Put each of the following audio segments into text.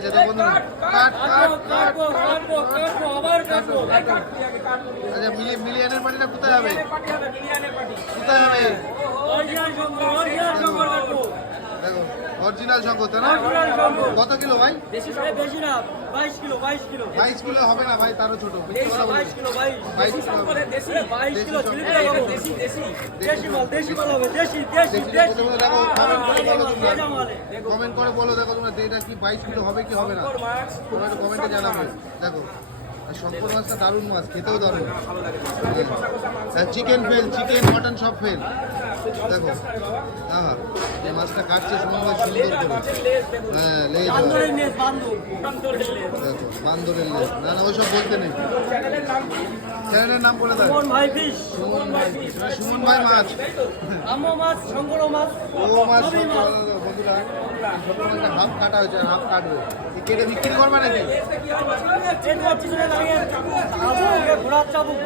আচ্ছা মিলিয়নের পার্টিটা কোথায় হবে? কোথায় হবে? দেখো অরিজিনাল শঙ্কর তাই না? কত কিলো ভাই? 22 কিলো হবে না ভাই, তারও ছোট। কমেন্ট করে বলো, দেখো তোমরা এটা কি 22 কিলো হবে কি হবে না, তোমরা একটু কমেন্টে জানাবে। দেখো শঙ্কর মাছটা দারুণ মাছ, খেতেও দারুণ। চিকেন ফেল, চিকেন মটন সব ফেল। দেখো হ্যাঁ এই মাছটা কাটছে সুন্দর সুন্দর করে। হ্যাঁ লেজ, দেখো বান্দরের লেজ। না না ওইসব বলতে নেই। চ্যানেলের নাম বলে দেয় সুমন ভাই ফিশ। সুমন ভাই মাছ, ও মাছ বন্ধুরা হাফ কাটা হয়েছে, হাফ কাটবে। কেটে বিক্রি করবে নাকি? ঘোরার চাবুক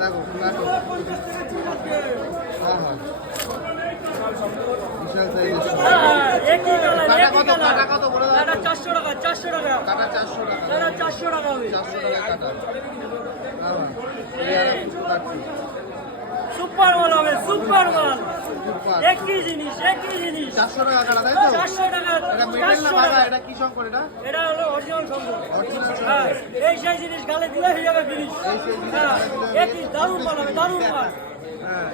দেখো কাটো। হ্যাঁ হ্যাঁ বিশাল সাইজের। কাটা কত বলে দাও? 400 টাকা। কাটা 400 টাকা। 400 টাকা কাটা। সুপার মাল হবে, সুপার মাল। একই জিনিস 400 টাকা কাটা, তাই তো? 400 টাকা। এটা মেডেল না ভাগা? এটা কি শঙ্কর? এটা হলো অরিজিনাল শঙ্কর। হ্যাঁ এই সেই জিনিস গালে দিলে হয়ে যাবে ফিনিশ। একই দারুণ মাল হবে, দারুণ মাল। হ্যাঁ